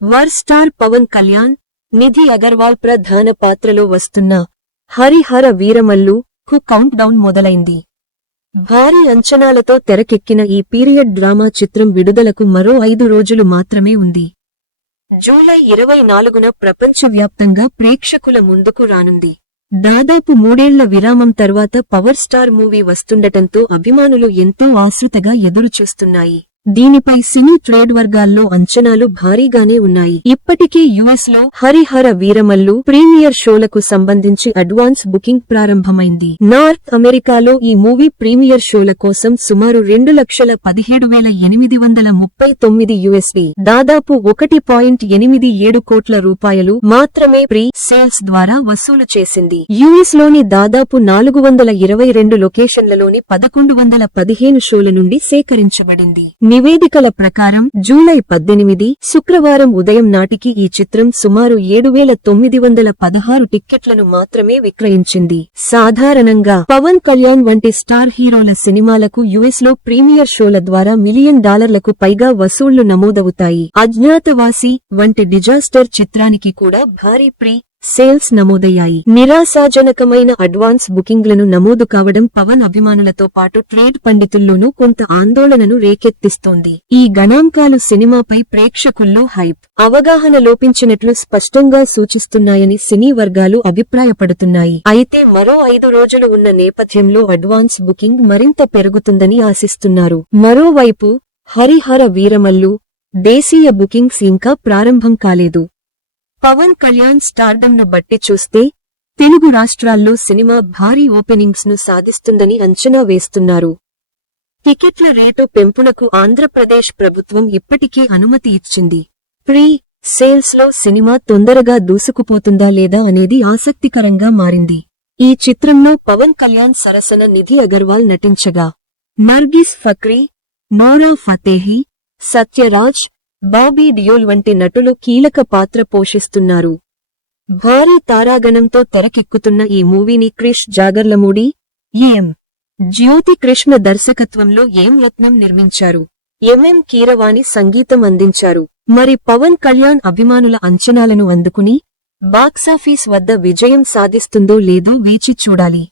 వర్ star Pawan Kalyan, Nidhi Agarwal ప్రధాన పాత్రలో వస్తున్న హరిహర వీరమల్లు కు కౌంట్ డౌన్ మొదలైంది. భారీ అంచనాలతో తెరకెక్కిన ఈ పీరియడ్ డ్రామా చిత్రం విడుదలకు మరో 5 రోజులు మాత్రమే ఉంది. జూలై 24న ప్రపంచవ్యాప్తంగా ప్రేక్షకుల ముందుకు రానుంది. దాదాపు 3 ఏళ్ల విరామం తర్వాత పవర్ స్టార్ మూవీ వస్తుండటంతో అభిమానులు ఎంతో ఆసక్తిగా ఎదురుచూస్తున్నాయి. దీనిపై సినీ ట్రేడ్ వర్గాల్లో అంచనాలు భారీగానే ఉన్నాయి. ఇప్పటికే యుఎస్ లో హరిహర వీరమల్లు ప్రీమియర్ షోలకు సంబంధించి అడ్వాన్స్ బుకింగ్ ప్రారంభమైంది. నార్త్ అమెరికాలో ఈ మూవీ ప్రీమియర్ షోల కోసం సుమారు 2,17,839 USD దాదాపు 1.87 కోట్ల రూపాయలు మాత్రమే ప్రీ సేల్స్ ద్వారా వసూలు చేసింది. యుఎస్ లోని దాదాపు 422 లొకేషన్లలోని 1115 షోల నుండి సేకరించబడింది. నివేదికల ప్రకారం జూలై 18 శుక్రవారం ఉదయం నాటికి ఈ చిత్రం సుమారు 7,916 టిక్కెట్లను మాత్రమే విక్రయించింది. సాధారణంగా పవన్ కళ్యాణ్ వంటి స్టార్ హీరోల సినిమాలకు యుఎస్ లో ప్రీమియర్ షోల ద్వారా $1 మిలియన్ పైగా వసూళ్లు నమోదవుతాయి. అజ్ఞాతవాసి వంటి డిజాస్టర్ చిత్రానికి కూడా భారీ ప్రీ సేల్స్ నమోదయ్యాయి. నిరాశాజనకమైన అడ్వాన్స్ బుకింగ్లను నమోదు కావడం పవన్ అభిమానులతో పాటు ట్రేడ్ పండితుల్లోనూ కొంత ఆందోళనను రేకెత్తిస్తోంది. ఈ గణాంకాలు సినిమాపై ప్రేక్షకుల్లో హైప్, అవగాహన లోపించినట్లు స్పష్టంగా సూచిస్తున్నాయని సినీ వర్గాలు అభిప్రాయపడుతున్నాయి. అయితే మరో 5 రోజులు ఉన్న నేపథ్యంలో అడ్వాన్స్ బుకింగ్ మరింత పెరుగుతుందని ఆశిస్తున్నారు. మరోవైపు హరిహర వీరమల్లు దేశీయ బుకింగ్స్ ఇంకా ప్రారంభం కాలేదు. పవన్ కళ్యాణ్ స్టార్డమ్ను బట్టి చూస్తే తెలుగు రాష్ట్రాల్లో సినిమా భారీ ఓపెనింగ్స్ ను సాధిస్తుందని అంచనా వేస్తున్నారు. టికెట్ల రేటు పెంపునకు ఆంధ్రప్రదేశ్ ప్రభుత్వం ఇప్పటికే అనుమతి ఇచ్చింది. ప్రీ సేల్స్ లో సినిమా తొందరగా దూసుకుపోతుందా లేదా అనేది ఆసక్తికరంగా మారింది. ఈ చిత్రంలో పవన్ కళ్యాణ్ సరసన నిధి అగర్వాల్ నటించగా నర్గిస్ ఫక్రీ, నోరా ఫతేహి, సత్యరాజ్, బాబీ డియోల్ వంటి నటులు కీలక పాత్ర పోషిస్తున్నారు. భారీ తారాగణంతో తెరకెక్కుతున్న ఈ మూవీని క్రిష్ జాగర్లమూడి, ఎం. జ్యోతి కృష్ణ దర్శకత్వంలో ఎం రత్నం నిర్మించారు. ఎంఎం కీరవాణి సంగీతం అందించారు. మరి పవన్ కళ్యాణ్ అభిమానుల అంచనాలను అందుకుని బాక్సాఫీస్ వద్ద విజయం సాధిస్తుందో లేదో వేచి చూడాలి.